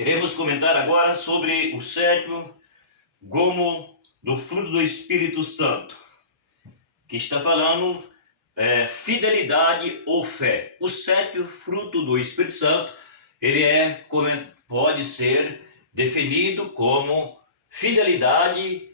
Iremos comentar agora sobre o sétimo gomo do fruto do Espírito Santo, que está falando fidelidade ou fé. O sétimo fruto do Espírito Santo, ele pode ser definido como fidelidade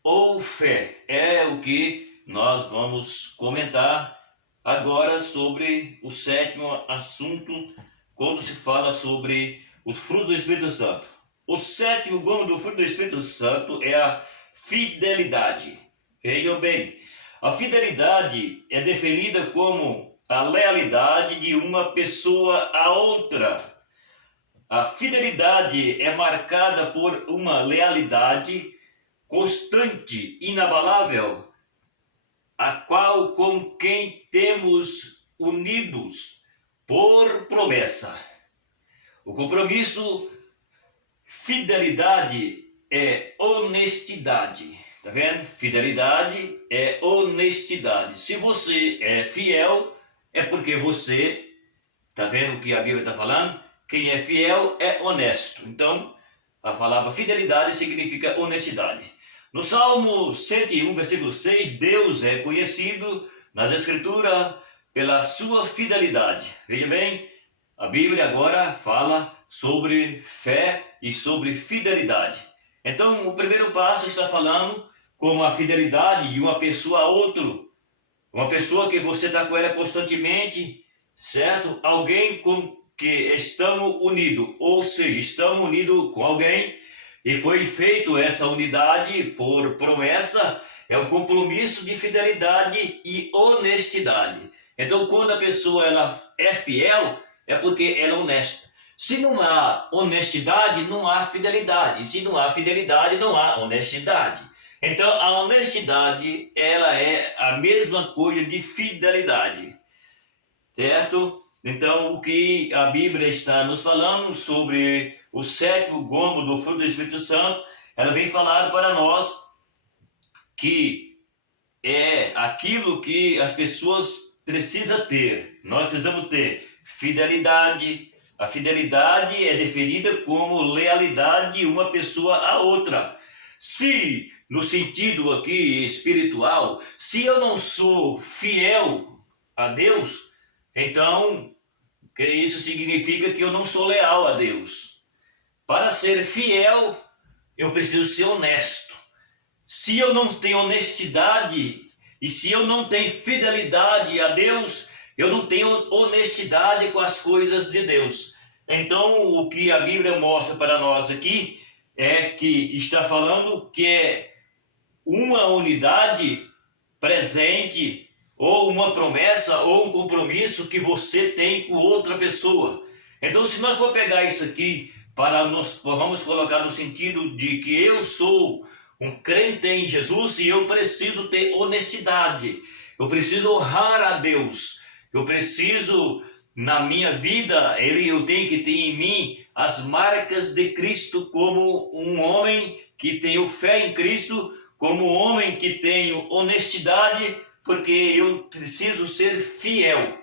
ou fé. É o que nós vamos comentar agora sobre o sétimo assunto, quando se fala sobre os frutos do Espírito Santo. O sétimo gomo do fruto do Espírito Santo é a fidelidade. Vejam bem, a fidelidade é definida como a lealidade de uma pessoa a outra. A fidelidade é marcada por uma lealidade constante, inabalável, a qual com quem temos unidos por promessa. O compromisso, fidelidade é honestidade. Tá vendo? Fidelidade é honestidade. Se você é fiel, é porque você, tá vendo o que a Bíblia está falando? Quem é fiel é honesto. Então, a palavra fidelidade significa honestidade. No Salmo 101, versículo 6, Deus é conhecido nas Escrituras pela sua fidelidade. Veja bem, a Bíblia agora fala sobre fé e sobre fidelidade. Então, o primeiro passo está falando como a fidelidade de uma pessoa a outro. Uma pessoa que você está com ela constantemente, certo? Alguém com que estamos unidos, ou seja, estamos unidos com alguém e foi feito essa unidade por promessa, é um compromisso de fidelidade e honestidade. Então, quando a pessoa ela é fiel, é porque ela é honesta. Se não há honestidade, não há fidelidade. E se não há fidelidade, não há honestidade. Então, a honestidade, ela é a mesma coisa de fidelidade, certo? Então, o que a Bíblia está nos falando sobre o sétimo gomo do fruto do Espírito Santo, ela vem falar para nós que é aquilo que as pessoas precisam ter. Nós precisamos ter fidelidade. A fidelidade é definida como lealidade de uma pessoa a outra. Se, no sentido aqui espiritual, se eu não sou fiel a Deus, então isso significa que eu não sou leal a Deus. Para ser fiel, eu preciso ser honesto. Se eu não tenho honestidade e se eu não tenho fidelidade a Deus, eu não tenho honestidade com as coisas de Deus. Então, o que a Bíblia mostra para nós aqui é que está falando que é uma unidade presente, ou uma promessa, ou um compromisso que você tem com outra pessoa. Então, se nós for pegar isso aqui, vamos colocar no sentido de que eu sou um crente em Jesus e eu preciso ter honestidade, eu preciso honrar a Deus, eu preciso, na minha vida, eu tenho que ter em mim as marcas de Cristo como um homem que tenho fé em Cristo, como um homem que tenho honestidade, porque eu preciso ser fiel.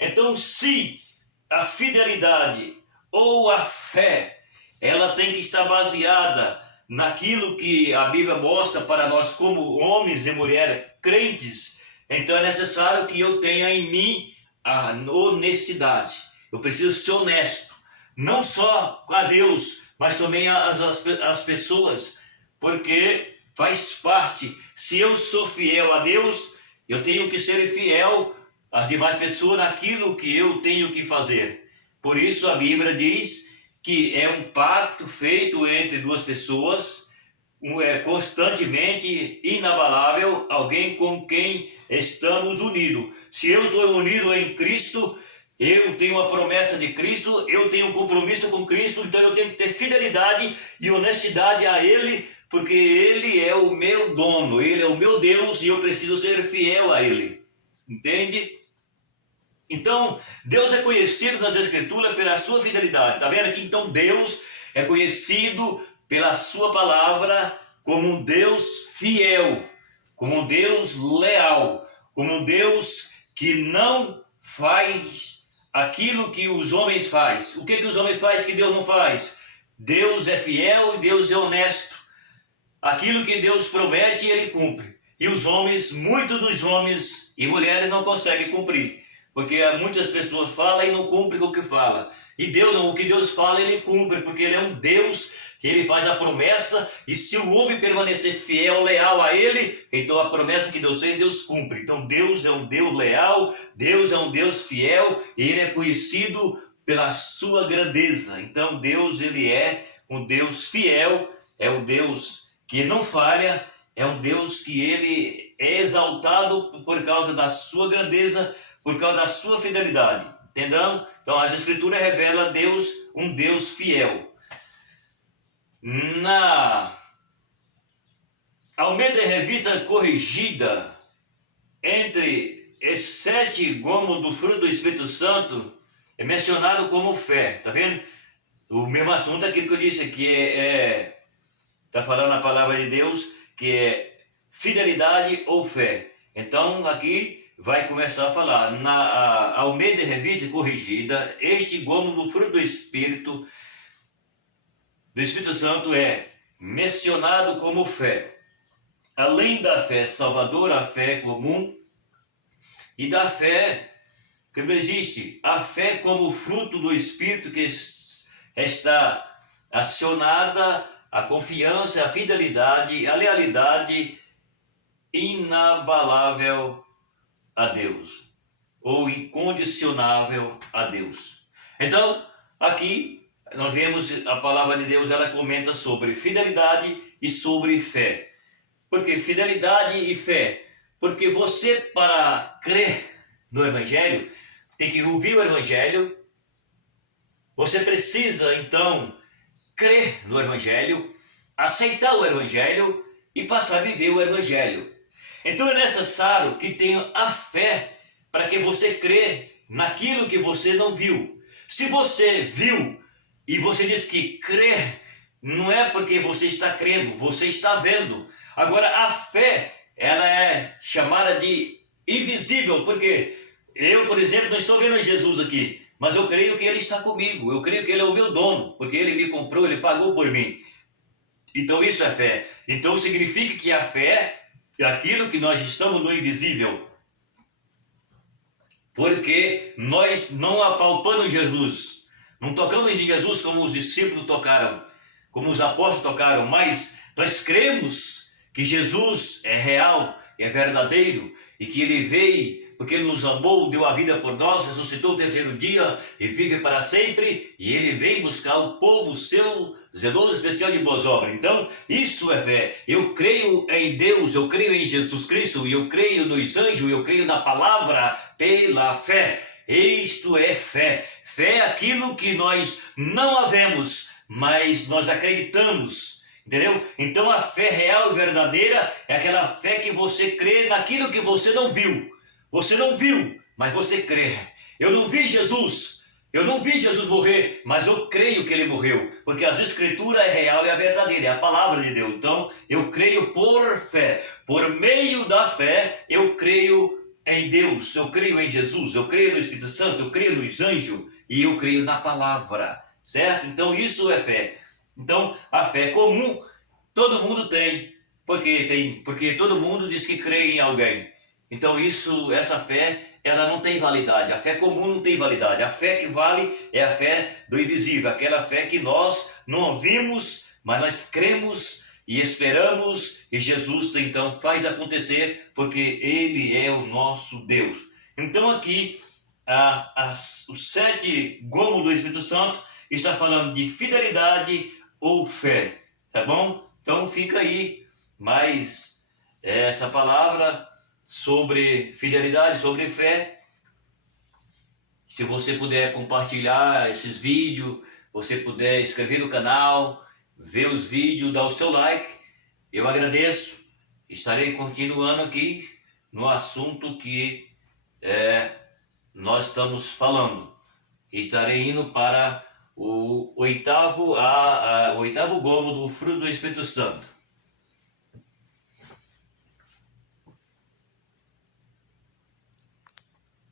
Então, se a fidelidade ou a fé, ela tem que estar baseada naquilo que a Bíblia mostra para nós como homens e mulheres crentes, então é necessário que eu tenha em mim a honestidade. Eu preciso ser honesto, não só com a Deus, mas também as pessoas, porque faz parte. Se eu sou fiel a Deus, eu tenho que ser fiel às demais pessoas naquilo que eu tenho que fazer. Por isso a Bíblia diz que é um pacto feito entre duas pessoas, constantemente inabalável, alguém com quem estamos unidos. Se eu estou unido em Cristo, eu tenho a promessa de Cristo, eu tenho um compromisso com Cristo, então eu tenho que ter fidelidade e honestidade a Ele, porque Ele é o meu dono, Ele é o meu Deus e eu preciso ser fiel a Ele. Entende? Então, Deus é conhecido nas Escrituras pela sua fidelidade. Está vendo aqui? Então, Deus é conhecido pela sua palavra como um Deus fiel, como um Deus leal, como um Deus que não faz aquilo que os homens fazem. O que os homens fazem que Deus não faz? Deus é fiel e Deus é honesto. Aquilo que Deus promete, Ele cumpre. E os homens, muitos dos homens e mulheres não conseguem cumprir. Porque muitas pessoas falam e não cumprem o que fala. E Deus não, o que Deus fala, Ele cumpre, porque Ele é um Deus que Ele faz a promessa, e se o homem permanecer fiel, leal a Ele, então a promessa que Deus fez, Deus cumpre. Então Deus é um Deus leal, Deus é um Deus fiel, e Ele é conhecido pela sua grandeza. Então Deus, Ele é um Deus fiel, é um Deus que não falha, é um Deus que Ele é exaltado por causa da sua grandeza, por causa da sua fidelidade. Entendão? Então as Escrituras revelam Deus, um Deus fiel. Na Almeida Revista Corrigida, entre os 7 gomos do fruto do Espírito Santo, é mencionado como fé. Tá vendo? O mesmo assunto, aquilo que eu disse aqui, está falando a palavra de Deus, que é fidelidade ou fé. Então aqui vai começar a falar, na Almeida Revista Corrigida, este gomo do fruto do Espírito Santo é mencionado como fé. Além da fé salvadora, a fé comum, e da fé que não existe, a fé como fruto do Espírito que está acionada, a confiança, a fidelidade, a lealidade inabalável a Deus, ou incondicionável a Deus. Então, aqui nós vemos a palavra de Deus, ela comenta sobre fidelidade e sobre fé. Por que fidelidade e fé? Porque você, para crer no Evangelho, tem que ouvir o Evangelho. Você precisa, então, crer no Evangelho, aceitar o Evangelho e passar a viver o Evangelho. Então é necessário que tenha a fé para que você crê naquilo que você não viu. Se você viu e você diz que crê, não é porque você está crendo, você está vendo. Agora a fé, ela é chamada de invisível, porque eu, por exemplo, não estou vendo Jesus aqui, mas eu creio que Ele está comigo, eu creio que Ele é o meu dono, porque Ele me comprou, Ele pagou por mim. Então isso é fé. Então significa que a fé é aquilo que nós estamos no invisível. Porque nós não apalpamos Jesus, não tocamos em Jesus como os discípulos tocaram, como os apóstolos tocaram, mas nós cremos que Jesus é real, é verdadeiro, e que Ele veio porque Ele nos amou, deu a vida por nós, ressuscitou o terceiro dia e vive para sempre, e Ele vem buscar o povo seu, zeloso especial de boas obras. Então, isso é fé. Eu creio em Deus, eu creio em Jesus Cristo, e eu creio nos anjos, eu creio na palavra pela fé. Isto é fé. Fé é aquilo que nós não havemos, mas nós acreditamos. Entendeu? Então a fé real e verdadeira é aquela fé que você crê naquilo que você não viu. Você não viu, mas você crê. Eu não vi Jesus morrer, mas eu creio que Ele morreu, porque as Escrituras é real e é verdadeira, é a palavra de Deus. Então eu creio por fé, por meio da fé eu creio em Deus, eu creio em Jesus, eu creio no Espírito Santo, eu creio nos anjos e eu creio na palavra, certo? Então isso é fé. Então a fé comum todo mundo tem, porque todo mundo diz que crê em alguém. Então essa fé, ela não tem validade. A fé comum não tem validade. A fé que vale é a fé do invisível, aquela fé que nós não vimos, mas nós cremos e esperamos, e Jesus então faz acontecer, porque Ele é o nosso Deus. Então aqui, os 7 gomos do Espírito Santo está falando de fidelidade ou fé, tá bom? Então fica aí mais essa palavra sobre fidelidade, sobre fé. Se você puder compartilhar esses vídeos, você puder inscrever no canal, ver os vídeos, dar o seu like, eu agradeço. Estarei continuando aqui no assunto que nós estamos falando. Estarei indo para o oitavo gomo do fruto do Espírito Santo.